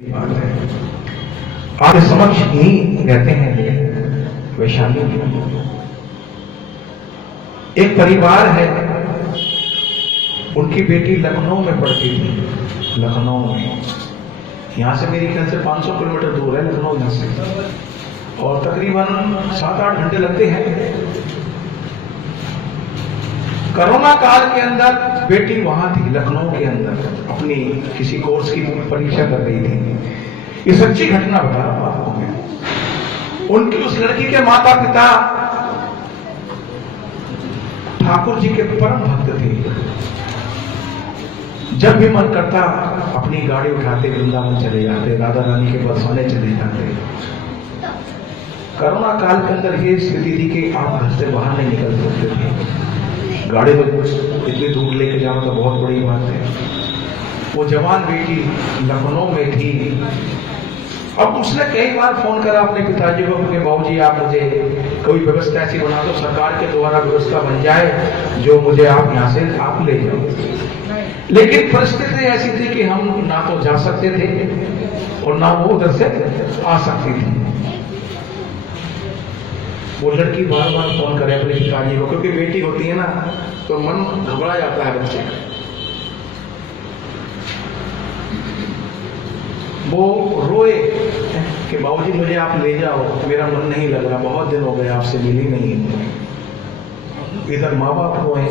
बात है। आपके समक्ष ही रहते हैं वैशाली। एक परिवार है, उनकी बेटी लखनऊ में पढ़ती थी। लखनऊ में, यहां से मेरे ख्याल से 500 किलोमीटर दूर है लखनऊ यहां से, और तकरीबन 7-8 घंटे लगते हैं। कोरोना काल के अंदर बेटी वहां थी लखनऊ के अंदर, अपनी किसी कोर्स की परीक्षा कर रही थी। ये सच्ची घटना बता रहा हूं आपको मैं। उनकी उस लड़की के माता पिता ठाकुर जी के परम भक्त थे। जब भी मन करता अपनी गाड़ी उठाते वृंदावन चले जाते, राधा रानी के बरसाने चले जाते। कोरोना काल के अंदर ये स्थिति थी कि आप घर से बाहर नहीं निकल सकते थे। गाड़ी में इतनी दूर लेके जाना तो बहुत बड़ी बात है। वो जवान बेटी लखनऊ में थी। अब उसने कई बार फोन करा अपने पिताजी को कि बाबूजी आप मुझे कोई व्यवस्था ऐसी बना दो, सरकार के द्वारा व्यवस्था बन जाए जो मुझे आप यहाँ से आप ले जाओ। लेकिन परिस्थिति ऐसी थी कि हम ना तो जा सकते थे और ना वो उधर से आ सकती थी। वो लड़की बार बार फोन करे अपने पिताजी को, क्योंकि बेटी होती है ना तो मन घबरा जाता है बच्चे का। वो रोए कि बाबूजी मुझे आप ले जाओ, मेरा मन नहीं लग रहा, बहुत दिन हो गए आपसे मिली नहीं। इधर माँ बाप रोए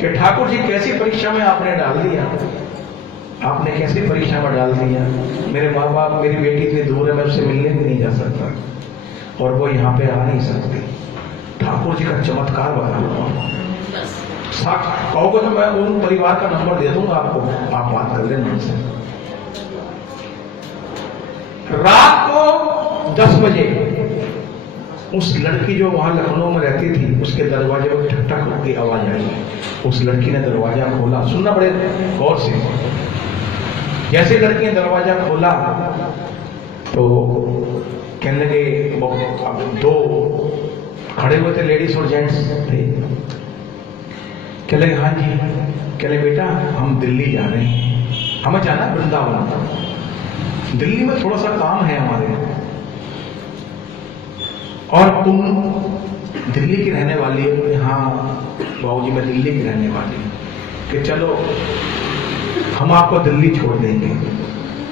कि ठाकुर जी कैसी परीक्षा में आपने डाल दिया, आपने कैसी परीक्षा में डाल दिया। मेरे माँ बाप, मेरी बेटी इतनी दूर है, मैं उससे मिलने भी नहीं जा सकता और वो यहाँ पे आ नहीं सकती। ठाकुर जी का चमत्कार बता रहा हूँ। कहोगे तो मैं उन परिवार का नंबर दे दूंगा आपको, आप बात कर लेना उनसे। रात को 10 बजे उस लड़की जो वहां लखनऊ में रहती थी, उसके दरवाजे पर ठक ठक की आवाज आई। उस लड़की ने दरवाजा खोला, सुनना बड़े गौर से। जैसे लड़की ने दरवाजा खोला तो कहने लगे, अब 2 खड़े हुए थे, लेडीज और जेंट्स थे। कह लगे हाँ जी। कह लगे बेटा हम दिल्ली जा रहे हैं, हमें जाना है वृंदावन, दिल्ली में थोड़ा सा काम है हमारे, और तुम दिल्ली की रहने वाली हो? हाँ बाबूजी मैं दिल्ली की रहने वाली हूँ। कि चलो हम आपको दिल्ली छोड़ देंगे।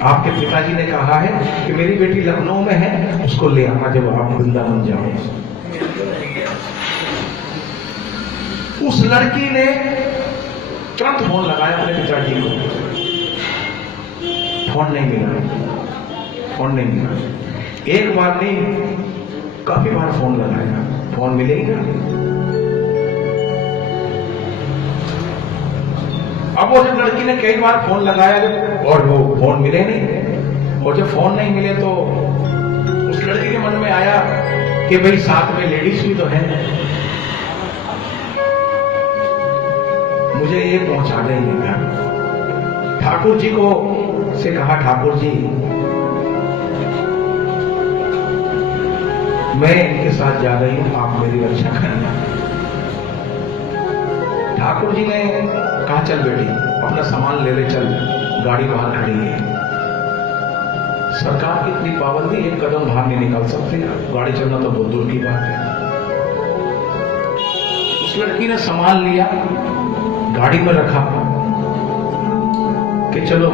आपके पिताजी ने कहा है कि मेरी बेटी लखनऊ में है, उसको ले आना जब आप वृंदावन जाओ। उस लड़की ने तुरंत फोन लगाया अपने पिताजी को, फोन नहीं मिला, फोन नहीं मिला। एक बार नहीं, काफी बार फोन लगाया, फोन मिलेगा। अब वो जब लड़की ने कई बार फोन लगाया जब, और वो फोन मिले नहीं, और जब फोन नहीं मिले तो उस लड़की के मन में आया कि भाई साथ में लेडीज भी तो है, मुझे ये पहुंचा देंगे घर। ठाकुर जी को से कहा, ठाकुर जी मैं इनके साथ जा रही हूं, आप मेरी रक्षा करना। ठाकुर जी ने कहा चल बेटी अपना सामान ले ले चल, गाड़ी बाहर खड़ी है। सरकार की इतनी पाबंदी, एक कदम बाहर नहीं निकल सकते, गाड़ी चलना तो बहुत दूर की बात है। उस लड़की ने सामान लिया, गाड़ी में रखा कि चलो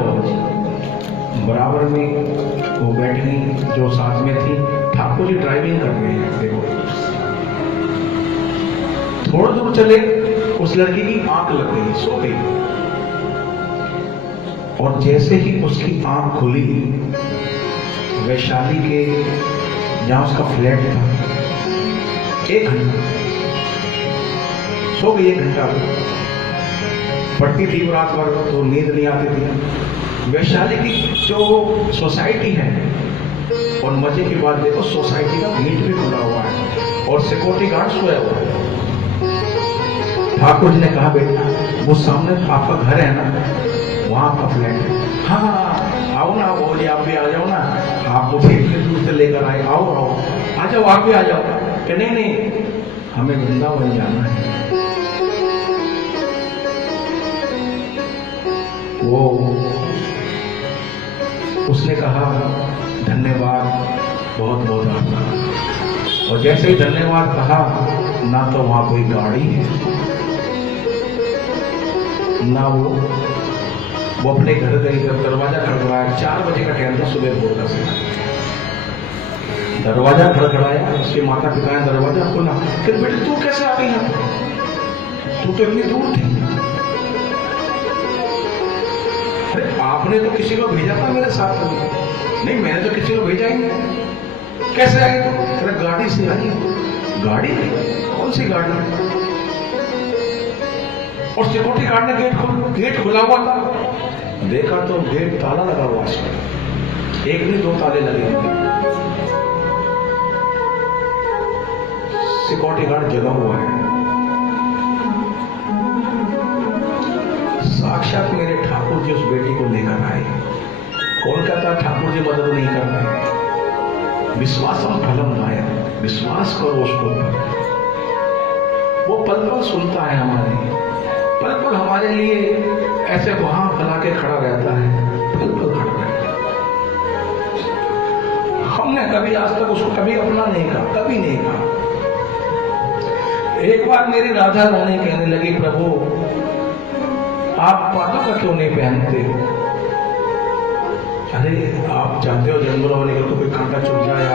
बराबर में वो बैठ गई जो साथ में थी। ठाकुर जी ड्राइविंग कर रहे हैं। देखो थोड़ा दूर चले, उस लड़की की आंख लग गई, सो गई, और जैसे ही उसकी आंख खुली, वैशाली के जहां उसका फ्लैट था, 1 घंटा सो गई। 1 घंटा पढ़ती थी रात भर तो नींद नहीं आती थी। वैशाली की जो सोसाइटी है, और मजे की बात देखो सोसाइटी का गेट भी खुला हुआ है और सिक्योरिटी गार्ड सोया हुआ है। ठाकुर जी ने कहा बेटा वो सामने आपका घर है ना, वहां आपका फ्लैट है। हाँ आओ ना बोलिए, आप भी आ जाओ ना, आप मुझे इतने दूर से लेकर आए, आओ आओ आ जाओ, आप भी आ जाओ। कि नहीं नहीं हमें वृंदावन जाना है। वो उसने कहा धन्यवाद, बहुत बहुत आपका। और जैसे ही धन्यवाद कहा, ना तो वहां कोई गाड़ी है, ना वो अपने घर गई। जब दरवाजा खड़खड़ाया, 4 बजे का टाइम था, सुबह भोर का समय। दरवाजा खड़खड़ाया, उसके माता पिता ने दरवाजा खोला कि बेटे तू कैसे आ गई यहाँ, तू तो इतनी दूर थी। अरे आपने तो किसी को भेजा था मेरे साथ में। नहीं, मैंने तो किसी को भेजा ही नहीं। कैसे आई तू? अरे गाड़ी से आई। गाड़ी? कौन सी गाड़ी? और सिक्योरिटी गार्ड ने गेट खुला हुआ था। देखा तो गेट ताला लगा हुआ है, एक नहीं 2 ताले लगे हुए। सिक्योरिटी गार्ड जगा हुआ है। साक्षात मेरे ठाकुर जी उस बेटी को लेकर आए। कौन कहता ठाकुर जी मदद नहीं कर रहे? विश्वासम फलम लाया, विश्वास करो उसको। वो पल पल सुनता है हमारे, पल पल हमारे लिए ऐसे वहां फैला के खड़ा रहता है, पल पल खड़ा रहता है। हमने कभी आज तक उसको कभी अपना नहीं कहा, कभी नहीं कहा। एक बार मेरी राधा रानी कहने लगी, प्रभु आप पादुका क्यों नहीं पहनते? अरे आप चाहते हो जानवरों वाले को कोई कांटा चुभ जाए,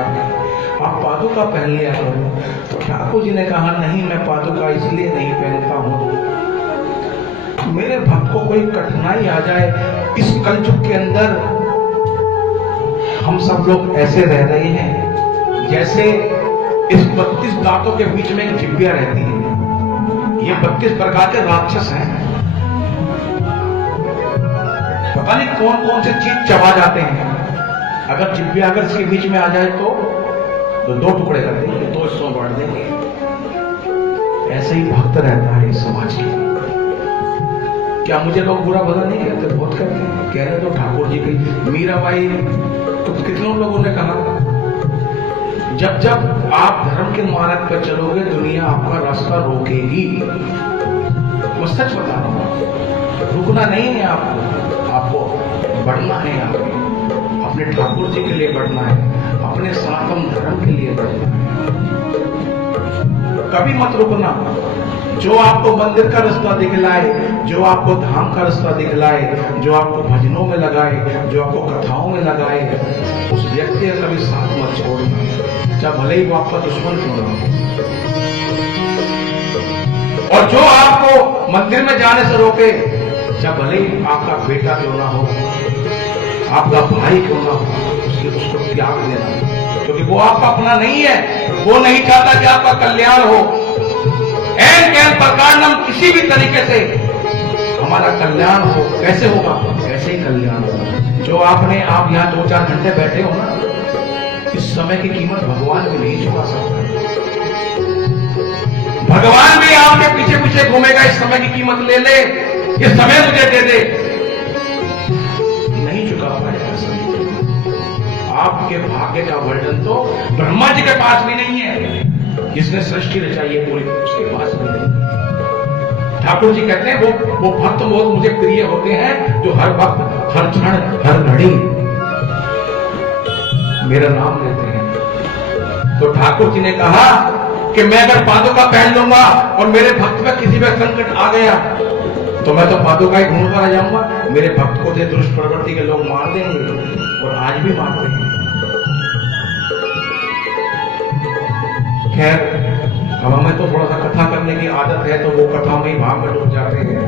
आप पादुका पहन लिया करो। तो ठाकुर जी ने कहा नहीं, मैं पादुका इसलिए नहीं पहनता हूं, मेरे भक्त को कोई कठिनाई आ जाए। इस कलयुग के अंदर हम सब लोग ऐसे रह रहे हैं जैसे इस 32 दांतों के बीच में एक जिब्बिया रहती है। ये 32 प्रकार के राक्षस हैं, पता नहीं कौन कौन से चीज चबा जाते हैं। अगर जिब्बिया अगर इसके बीच में आ जाए तो 2 टुकड़े कर देंगे, 2 हिस्सों में बांट देंगे। ऐसे ही भक्त रहता है इस समाज के। क्या मुझे लोग बुरा भला नहीं कहते? बहुत कहते हैं। कह रहे तो ठाकुर जी की मीराबाई, तो कितनों लोगों ने कहा जब जब आप धर्म के मार्ग पर चलोगे दुनिया आपका रास्ता रोकेगी। मैं सच बता रहा हूं, रुकना नहीं है आपको बढ़ना है। अपने ठाकुर जी के लिए बढ़ना है, अपने सनातन धर्म के लिए बढ़ना है। कभी मत रुकना। जो आपको मंदिर का रास्ता दिखलाए, जो आपको धाम का रास्ता दिखलाए, जो आपको भजनों में लगाए, जो आपको कथाओं में लगाए, उस व्यक्ति का कभी साथ मत छोड़ना, चाहे भले ही वो आपका दुश्मन क्यों ना हो। और जो आपको मंदिर में जाने से रोके, चाहे भले ही आपका बेटा क्यों ना हो, आपका भाई क्यों ना हो, उसको त्याग देना, क्योंकि वो आपका अपना नहीं है। वो नहीं चाहता कि आपका कल्याण हो। एन प्रकार हम किसी भी तरीके से हमारा कल्याण हो। कैसे होगा? ऐसे ही कल्याण होगा। जो आपने आप यहाँ 2-4 घंटे बैठे हो ना, इस समय की कीमत भगवान भी नहीं चुका सकता। भगवान भी आपके पीछे पीछे घूमेगा, इस समय की कीमत ले ले, ये समय मुझे दे दे, नहीं चुका पाएगा समय। आपके भाग्य का वर्णन तो ब्रह्मा जी के पास भी नहीं है, जिसने सृष्टि रचाई है पूरी, उसके पास भी नहीं। ठाकुर जी कहते हैं वो भक्त बहुत मुझे प्रिय होते हैं, जो हर वक्त, हर क्षण, हर घड़ी मेरा नाम लेते हैं। तो ठाकुर जी ने कहा कि मैं अगर पादुका पहन लूंगा और मेरे भक्त में किसी भी संकट आ गया तो मैं तो पादुका ही ढूंढता रह जाऊंगा। मेरे भक्त को दुष्ट प्रवृत्ति के लोग मार देंगे, और आज भी मारते हैं। खैर, अब हमें तो थोड़ा सा कथा करने की आदत है, तो वो कथा में ही भाव में डूब जाते हैं।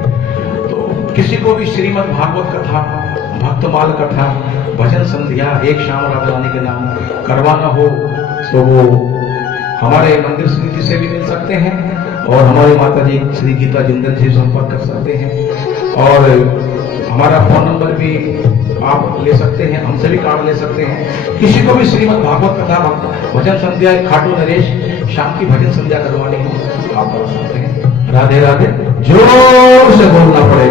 तो किसी को भी श्रीमद् भागवत कथा, भक्तमाल कथा, भजन संध्या एक शाम राधा रानी के नाम करवाना हो तो वो हमारे मंदिर समिति से भी मिल सकते हैं, और हमारे माता जी श्री गीता जिंदल से संपर्क कर सकते हैं। और हमारा फोन नंबर भी आप ले सकते हैं, हमसे भी कार्ड ले सकते हैं। किसी को भी श्रीमद् भागवत कथा, भजन संध्या, खाटू नरेश शाम की भजन संध्या करवानी हो आप कर सकते हैं। राधे राधे। जोर से बोलना पड़ेगा।